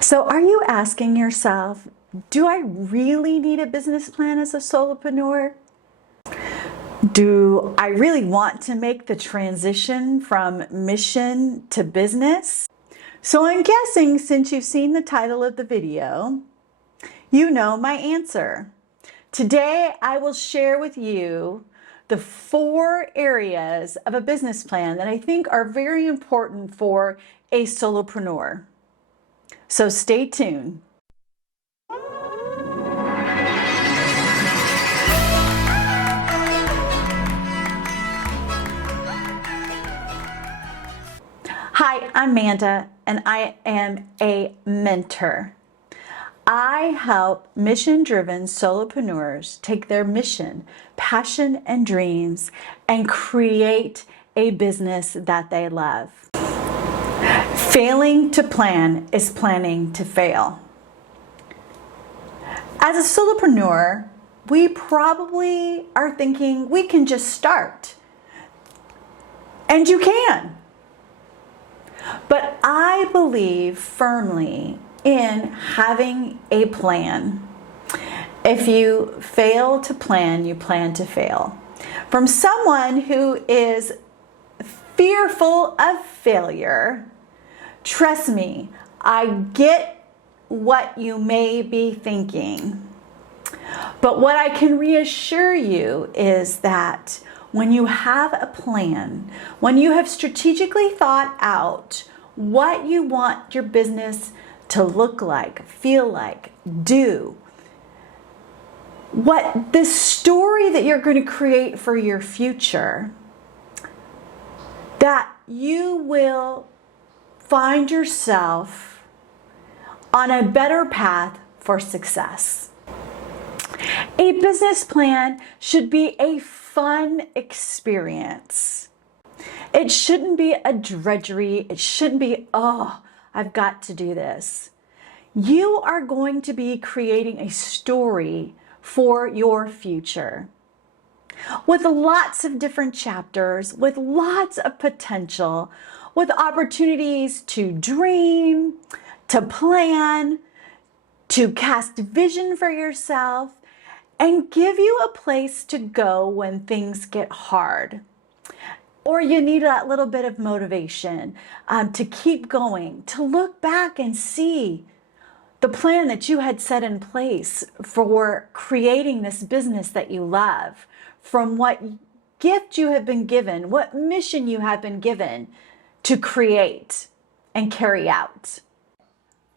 So are you asking yourself, do I really need a business plan as a solopreneur? Do I really want to make the transition from mission to business? So I'm guessing since you've seen the title of the video, you know my answer. Today I will share with you the 4 areas of a business plan that I think are very important for a solopreneur. So stay tuned. Hi, I'm Amanda, and I am a mentor. I help mission-driven solopreneurs take their mission, passion, and dreams and create a business that they love. Failing to plan is planning to fail. As a solopreneur, we probably are thinking we can just start. And you can. But I believe firmly in having a plan. If you fail to plan, you plan to fail. From someone who is fearful of failure, trust me, I get what you may be thinking. But what I can reassure you is that when you have a plan, when you have strategically thought out what you want your business to look like, feel like, do, what the story that you're going to create for your future, that you will find yourself on a better path for success. A business plan should be a fun experience. It shouldn't be a drudgery. It shouldn't be, oh, I've got to do this. You are going to be creating a story for your future with lots of different chapters, with lots of potential, with opportunities to dream, to plan, to cast vision for yourself, and give you a place to go when things get hard. Or you need that little bit of motivation to keep going, to look back and see the plan that you had set in place for creating this business that you love, from what gift you have been given, what mission you have been given to create and carry out.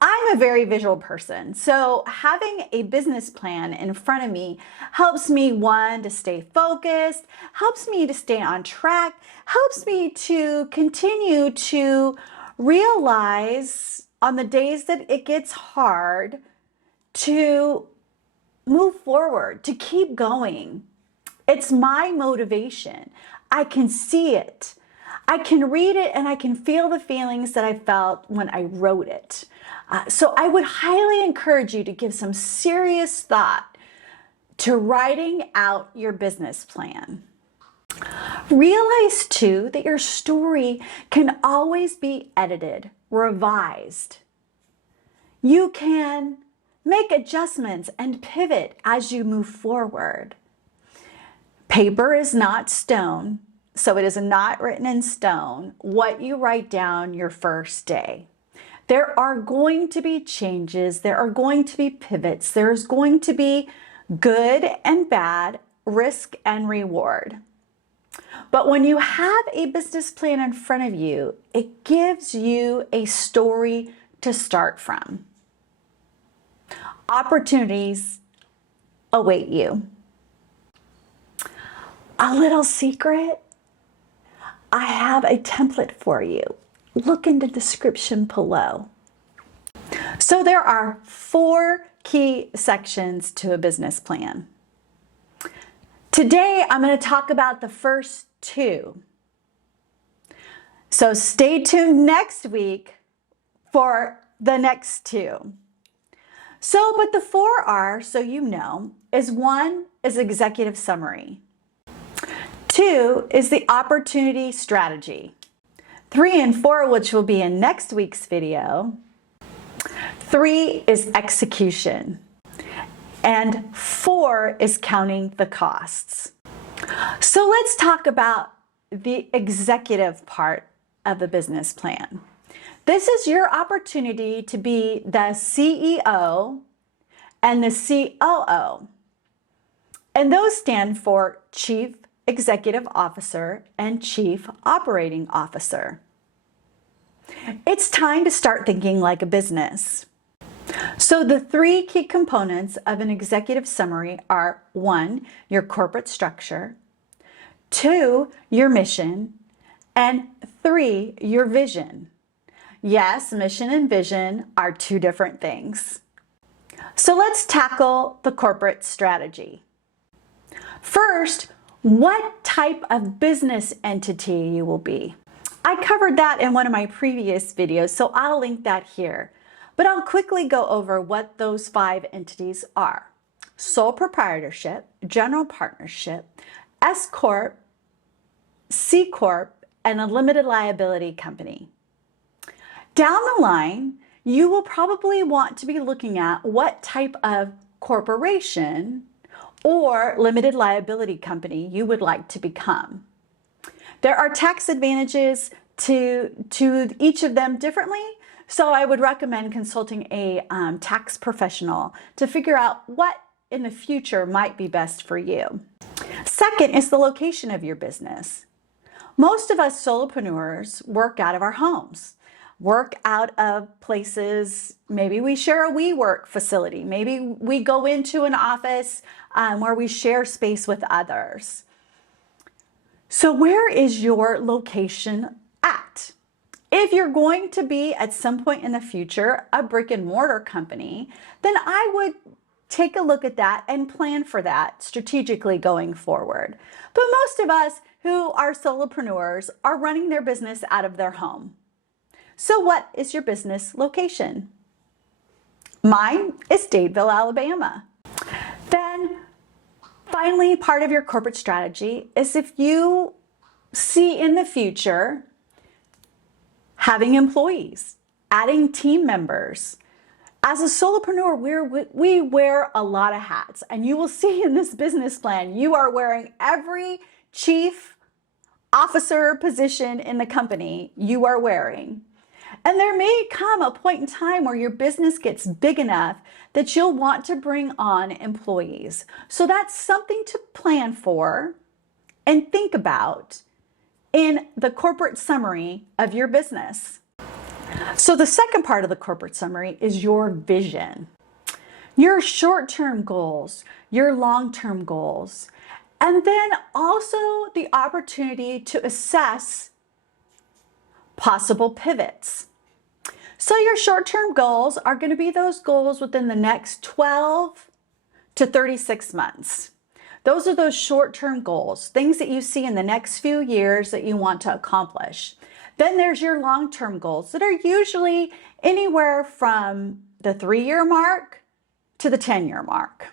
I'm a very visual person, so having a business plan in front of me helps me, one, to stay focused, helps me to stay on track, helps me to continue to realize on the days that it gets hard to move forward, to keep going. It's my motivation. I can see it. I can read it and I can feel the feelings that I felt when I wrote it. So I would highly encourage you to give some serious thought to writing out your business plan. Realize too that your story can always be edited, revised. You can make adjustments and pivot as you move forward. Paper is not stone, so it is not written in stone what you write down your first day. There are going to be changes, there are going to be pivots, there's going to be good and bad, risk and reward. But when you have a business plan in front of you, it gives you a story to start from. Opportunities await you. A little secret, I have a template for you. Look in the description below. So there are 4 key sections to a business plan. Today, I'm going to talk about the first 2. So stay tuned next week for the next 2. So, but the 4 are, so you know, is 1 is executive summary. 2 is the opportunity strategy. 3 and 4, which will be in next week's video. 3 is execution. And 4 is counting the costs. So let's talk about the executive part of a business plan. This is your opportunity to be the CEO and the COO. And those stand for Chief Executive Officer and Chief Operating Officer. It's time to start thinking like a business. So the 3 key components of an executive summary are 1, your corporate structure, 2, your mission, and 3, your vision. Yes, mission and vision are 2 different things. So let's tackle the corporate strategy. First, what type of business entity you will be. I covered that in one of my previous videos, so I'll link that here. But I'll quickly go over what those 5 entities are. Sole proprietorship, general partnership, S Corp, C Corp, and a limited liability company. Down the line, you will probably want to be looking at what type of corporation or limited liability company you would like to become. There are tax advantages to each of them differently, so I would recommend consulting a tax professional to figure out what in the future might be best for you. Second is the location of your business. Most of us solopreneurs work out of our homes, work out of places, maybe we share a WeWork facility, maybe we go into an office where we share space with others. So where is your location at? If you're going to be at some point in the future a brick and mortar company, then I would take a look at that and plan for that strategically going forward. But most of us who are solopreneurs are running their business out of their home. So what is your business location? Mine is Dadeville, Alabama. Then finally, part of your corporate strategy is if you see in the future having employees, adding team members. As a solopreneur, we wear a lot of hats, and you will see in this business plan, you are wearing every chief officer position in the company you are wearing. And there may come a point in time where your business gets big enough that you'll want to bring on employees. So that's something to plan for and think about in the corporate summary of your business. So the second part of the corporate summary is your vision, your short-term goals, your long-term goals, and then also the opportunity to assess possible pivots. So your short-term goals are going to be those goals within the next 12 to 36 months. Those are those short-term goals, things that you see in the next few years that you want to accomplish. Then there's your long-term goals that are usually anywhere from the 3-year mark to the 10-year mark.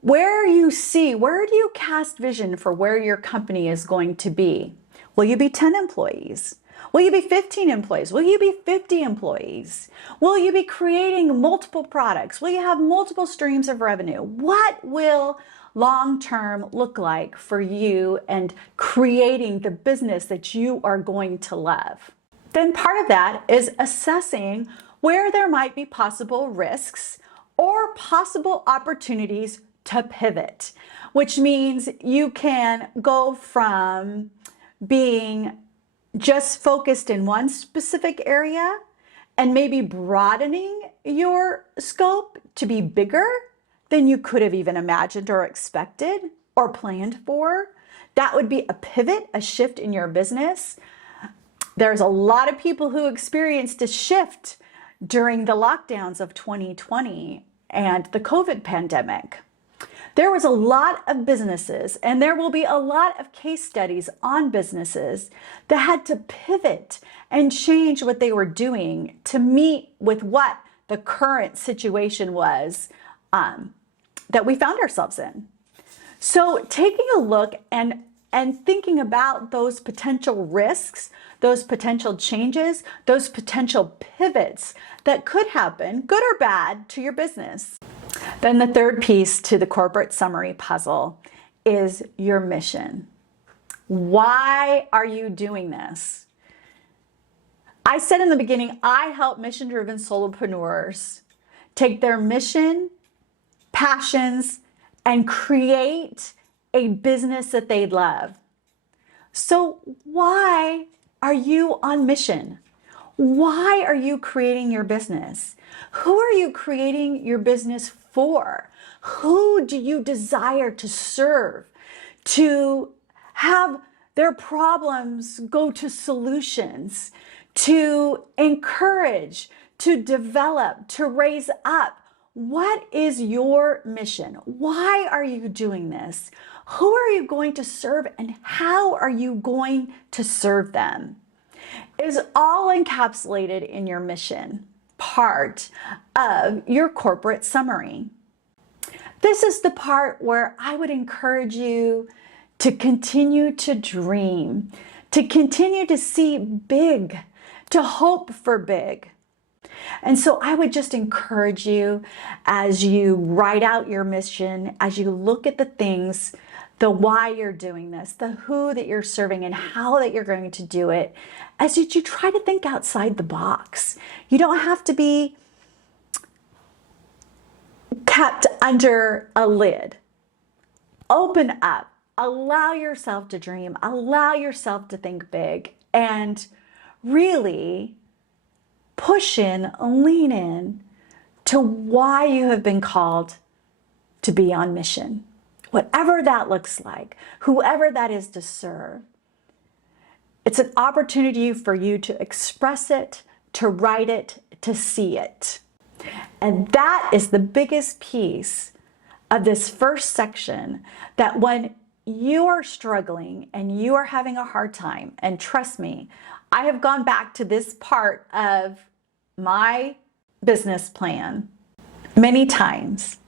Where do you cast vision for where your company is going to be? Will you be 10 employees? Will you be 15 employees? Will you be 50 employees? Will you be creating multiple products? Will you have multiple streams of revenue? What will long-term look like for you and creating the business that you are going to love? Then part of that is assessing where there might be possible risks or possible opportunities to pivot, which means you can go from being just focused in one specific area and maybe broadening your scope to be bigger than you could have even imagined or expected or planned for. That would be a pivot, a shift in your business. There's a lot of people who experienced a shift during the lockdowns of 2020 and the COVID pandemic. There was a lot of businesses, and there will be a lot of case studies on businesses that had to pivot and change what they were doing to meet with what the current situation was that we found ourselves in. So taking a look and and thinking about those potential risks, those potential changes, those potential pivots that could happen, good or bad, to your business. Then the third piece to the corporate summary puzzle is your mission. Why are you doing this? I said in the beginning, I help mission-driven solopreneurs take their mission, passions, and create a business that they love. So why are you on mission? Why are you creating your business? Who are you creating your business for? Who do you desire to serve, to have their problems go to solutions, to encourage, to develop, to raise up? What is your mission? Why are you doing this? Who are you going to serve, and how are you going to serve them? It is all encapsulated in your mission part of your corporate summary. This is the part where I would encourage you to continue to dream, to continue to see big, to hope for big. And so I would just encourage you, as you write out your mission, as you look at the things, the why you're doing this, the who that you're serving, and how that you're going to do it, as you try to think outside the box. You don't have to be kept under a lid. Open up, allow yourself to dream, allow yourself to think big, and really push in, lean in to why you have been called to be on mission. Whatever that looks like, whoever that is to serve. It's an opportunity for you to express it, to write it, to see it. And that is the biggest piece of this first section, that when you are struggling and you are having a hard time, and trust me, I have gone back to this part of my business plan many times,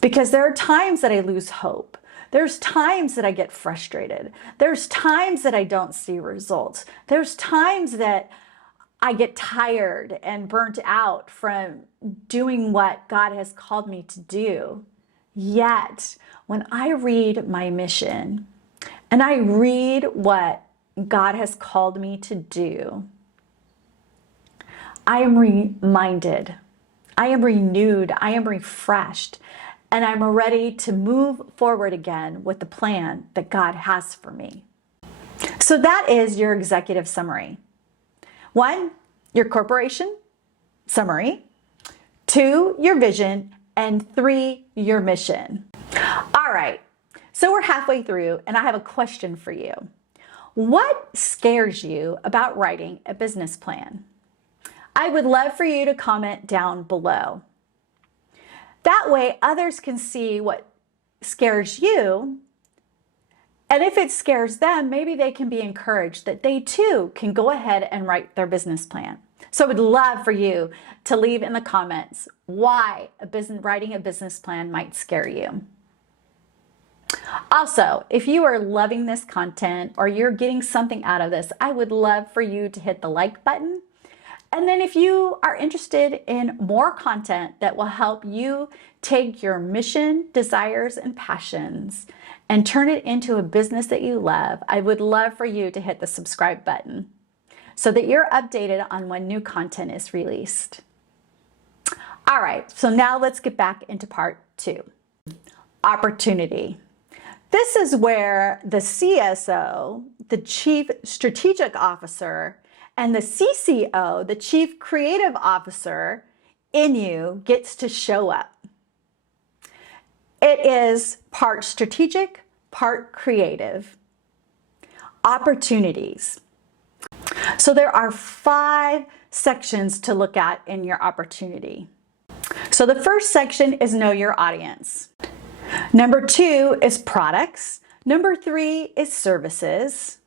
because there are times that I lose hope. There's times that I get frustrated. There's times that I don't see results. There's times that I get tired and burnt out from doing what God has called me to do. Yet, when I read my mission and I read what God has called me to do, I am reminded, I am renewed, I am refreshed, and I'm ready to move forward again with the plan that God has for me. So that is your executive summary. 1, your corporation summary. 2, your vision. And 3, your mission. All right, so we're halfway through, and I have a question for you. What scares you about writing a business plan? I would love for you to comment down below. That way others can see what scares you, and if it scares them, maybe they can be encouraged that they too can go ahead and write their business plan. So I would love for you to leave in the comments why writing a business plan might scare you. Also, if you are loving this content or you're getting something out of this, I would love for you to hit the like button. And then if you are interested in more content that will help you take your mission, desires, and passions and turn it into a business that you love, I would love for you to hit the subscribe button so that you're updated on when new content is released. All right, so now let's get back into part 2, opportunity. This is where the CSO, the Chief Strategic Officer, and the CCO, the Chief Creative Officer in you, gets to show up. It is part strategic, part creative. Opportunities. So there are 5 sections to look at in your opportunity. So the first section is know your audience. Number 2 is products. Number 3 is services.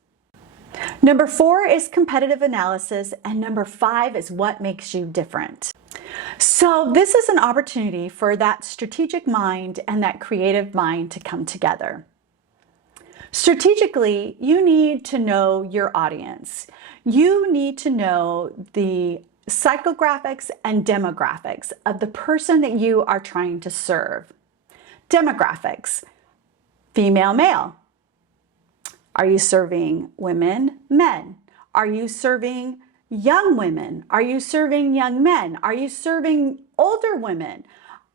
Number 4 is competitive analysis, and number 5 is what makes you different. So this is an opportunity for that strategic mind and that creative mind to come together. Strategically, you need to know your audience. You need to know the psychographics and demographics of the person that you are trying to serve. Demographics, female, male. Are you serving women, men? Are you serving young women? Are you serving young men? Are you serving older women?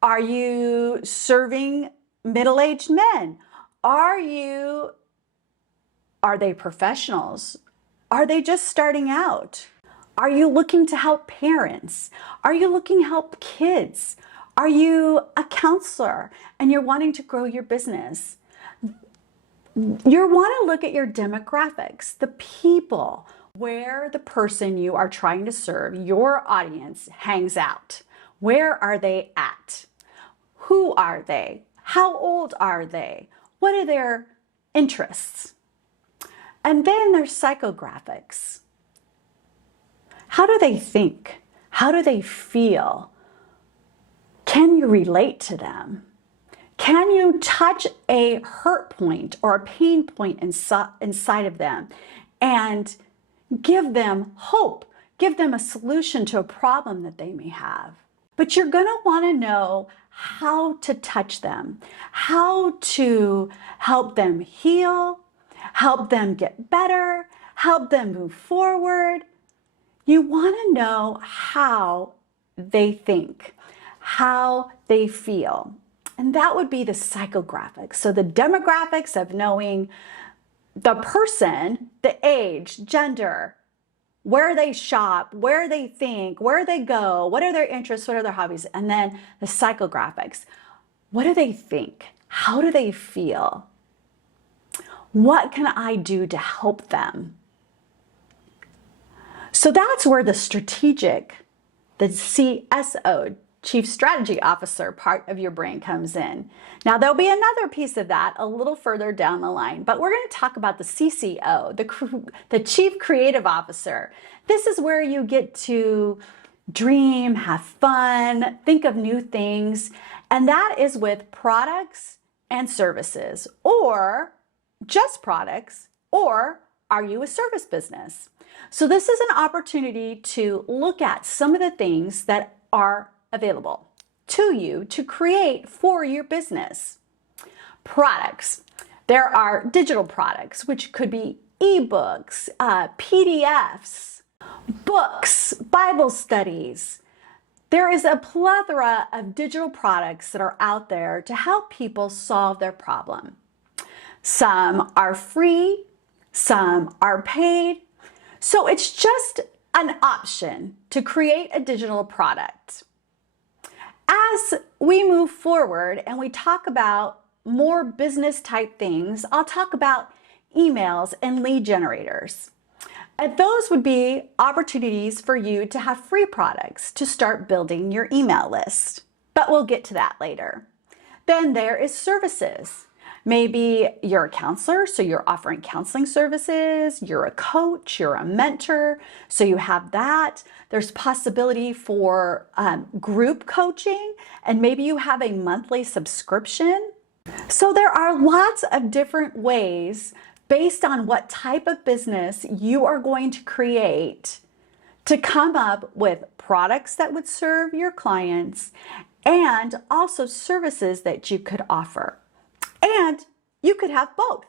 Are you serving middle-aged men? Are they professionals? Are they just starting out? Are you looking to help parents? Are you looking to help kids? Are you a counselor and you're wanting to grow your business? You want to look at your demographics, the people, where the person you are trying to serve, your audience, hangs out. Where are they at? Who are they? How old are they? What are their interests? And then there's psychographics. How do they think? How do they feel? Can you relate to them? Can you touch a hurt point or a pain point inside of them and give them hope, give them a solution to a problem that they may have? But you're going to want to know how to touch them, how to help them heal, help them get better, help them move forward. You want to know how they think, how they feel. And that would be the psychographics. So the demographics of knowing the person, the age, gender, where they shop, where they think, where they go, what are their interests, what are their hobbies, and then the psychographics. What do they think? How do they feel? What can I do to help them? So that's where the strategic, the CSO, Chief Strategy Officer part of your brain comes in. Now there'll be another piece of that a little further down the line, but we're going to talk about the CCO, the Chief Creative Officer. This is where you get to dream, have fun, think of new things, and that is with products and services, or just products, or are you a service business? So this is an opportunity to look at some of the things that are available to you to create for your business. Products. There are digital products, which could be ebooks, PDFs, books, Bible studies. There is a plethora of digital products that are out there to help people solve their problem. Some are free, some are paid. So it's just an option to create a digital product. As we move forward and we talk about more business type things, I'll talk about emails and lead generators. And those would be opportunities for you to have free products to start building your email list. But we'll get to that later. Then there is services. Maybe you're a counselor, so you're offering counseling services. You're a coach, you're a mentor, so you have that. There's possibility for group coaching, and maybe you have a monthly subscription. So there are lots of different ways based on what type of business you are going to create to come up with products that would serve your clients and also services that you could offer. And you could have both.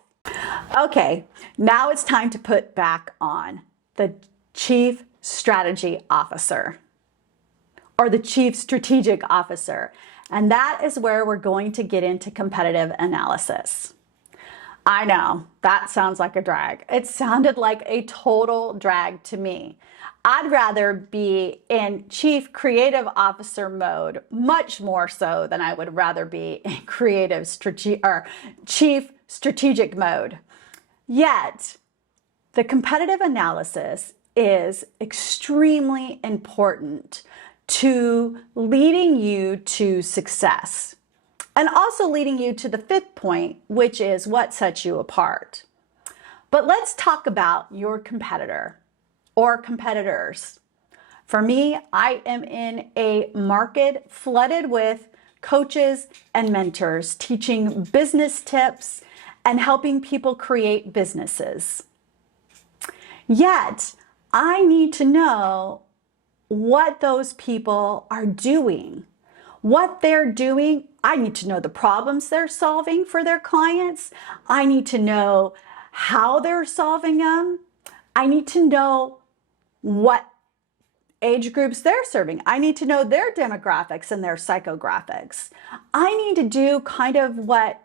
Okay, now it's time to put back on the Chief Strategy Officer or the Chief Strategic Officer. And that is where we're going to get into competitive analysis. I know, that sounds like a drag. It sounded like a total drag to me. I'd rather be in Chief Creative Officer mode, much more so than I would rather be in Chief Strategic mode. Yet, the competitive analysis is extremely important to leading you to success and also leading you to the fifth point, which is what sets you apart. But let's talk about your competitor or competitors. For me, I am in a market flooded with coaches and mentors teaching business tips and helping people create businesses. Yet, I need to know what those people are doing. What they're doing, I need to know the problems they're solving for their clients. I need to know how they're solving them. I need to know what age groups they're serving. I need to know their demographics and their psychographics. I need to do kind of what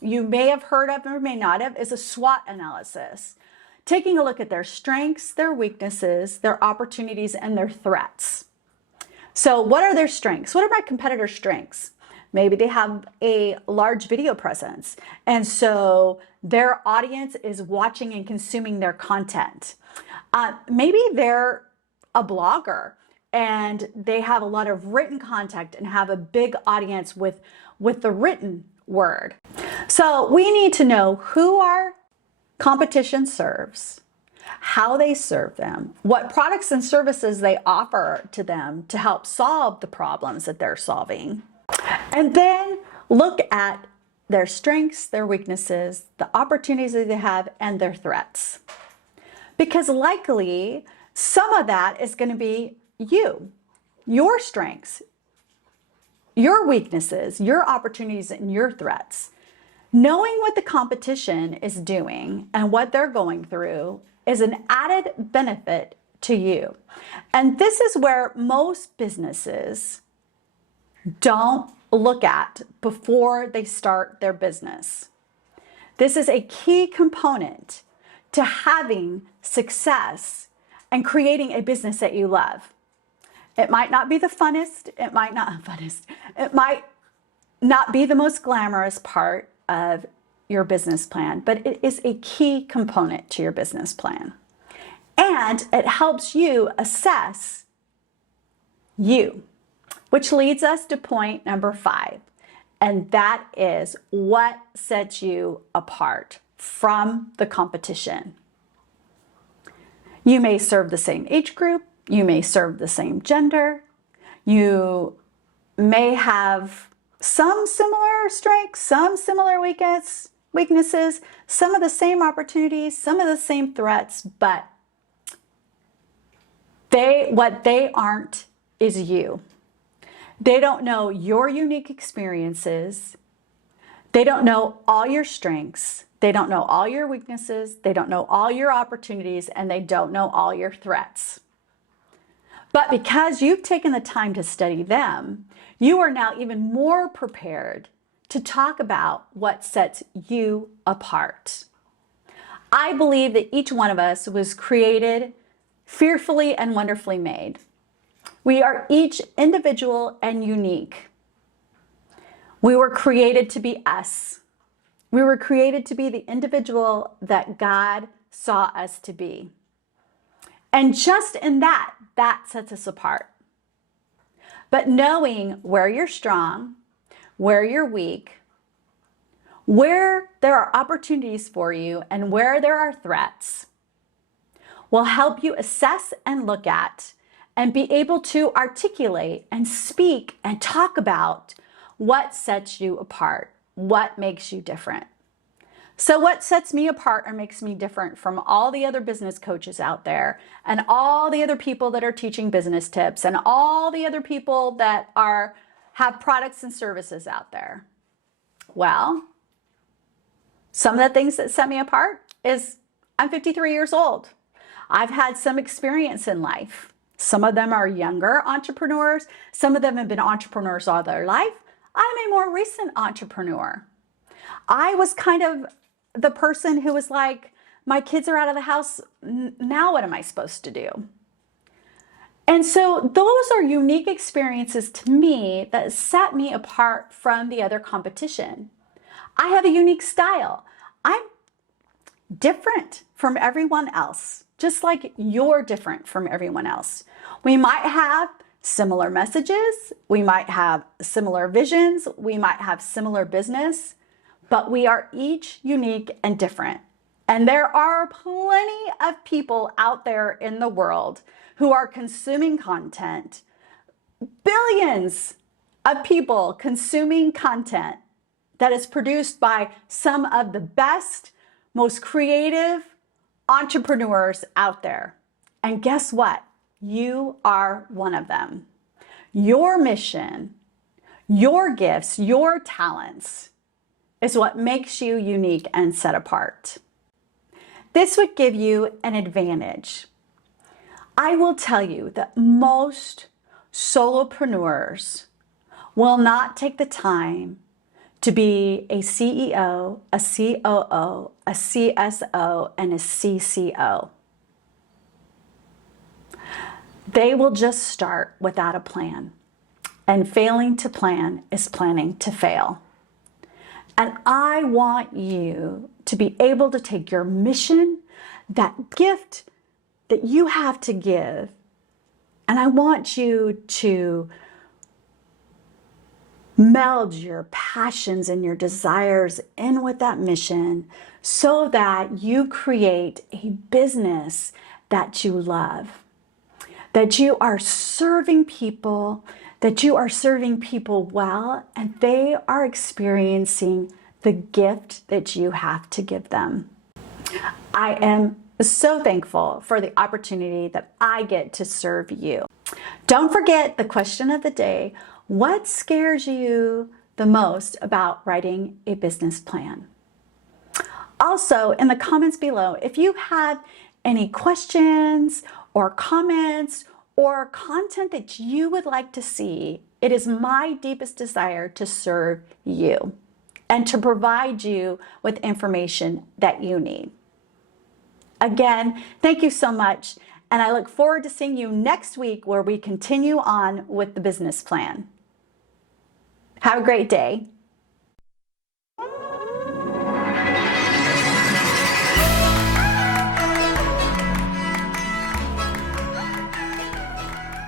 you may have heard of or may not have, is a SWOT analysis. Taking a look at their strengths, their weaknesses, their opportunities, and their threats. So what are their strengths? What are my competitors' strengths? Maybe they have a large video presence, and so their audience is watching and consuming their content. Maybe they're a blogger and they have a lot of written content and have a big audience with the written word. So we need to know who our competition serves, how they serve them, what products and services they offer to them to help solve the problems that they're solving. And then look at their strengths, their weaknesses, the opportunities that they have, and their threats. Because likely some of that is going to be you, your strengths, your weaknesses, your opportunities, and your threats. Knowing what the competition is doing and what they're going through is an added benefit to you. And this is where most businesses don't look at before they start their business. This is a key component to having success and creating a business that you love. It might not be the funnest, it might not be the most glamorous part of your business plan, but it is a key component to your business plan. And it helps you assess you, which leads us to point number 5. And that is what sets you apart from the competition. You may serve the same age group, you may serve the same gender, you may have some similar strengths, some similar weaknesses, some of the same opportunities, some of the same threats, but what they aren't is you. They don't know your unique experiences. They don't know all your strengths. They don't know all your weaknesses. They don't know all your opportunities, and they don't know all your threats. But because you've taken the time to study them, you are now even more prepared to talk about what sets you apart. I believe that each one of us was created fearfully and wonderfully made. We are each individual and unique. We were created to be us. We were created to be the individual that God saw us to be. And just in that sets us apart. But knowing where you're strong, where you're weak, where there are opportunities for you, and where there are threats will help you assess and look at and be able to articulate and speak and talk about what sets you apart, what makes you different. So what sets me apart or makes me different from all the other business coaches out there and all the other people that are teaching business tips and all the other people that have products and services out there? Well, some of the things that set me apart is I'm 53 years old. I've had some experience in life. Some of them are younger entrepreneurs. Some of them have been entrepreneurs all their life. I'm a more recent entrepreneur. I was kind of the person who was like, my kids are out of the house, now what am I supposed to do? And so those are unique experiences to me that set me apart from the other competition. I have a unique style. I'm different from everyone else, just like you're different from everyone else. We might have similar messages, we might have similar visions, we might have similar business, but we are each unique and different. And there are plenty of people out there in the world who are consuming content, billions of people consuming content that is produced by some of the best, most creative entrepreneurs out there. And guess what? You are one of them. Your mission, your gifts, your talents is what makes you unique and set apart. This would give you an advantage. I will tell you that most solopreneurs will not take the time to be a CEO, a COO, a CSO, and a CCO. They will just start without a plan. And failing to plan is planning to fail. And I want you to be able to take your mission, that gift that you have to give, and I want you to meld your passions and your desires in with that mission so that you create a business that you love, that you are serving people, well, and they are experiencing the gift that you have to give them. I am so thankful for the opportunity that I get to serve you. Don't forget the question of the day. What scares you the most about writing a business plan? Also, in the comments below, if you have any questions or comments or content that you would like to see, it is my deepest desire to serve you and to provide you with information that you need. Again, thank you so much, and I look forward to seeing you next week where we continue on with the business plan. Have a great day.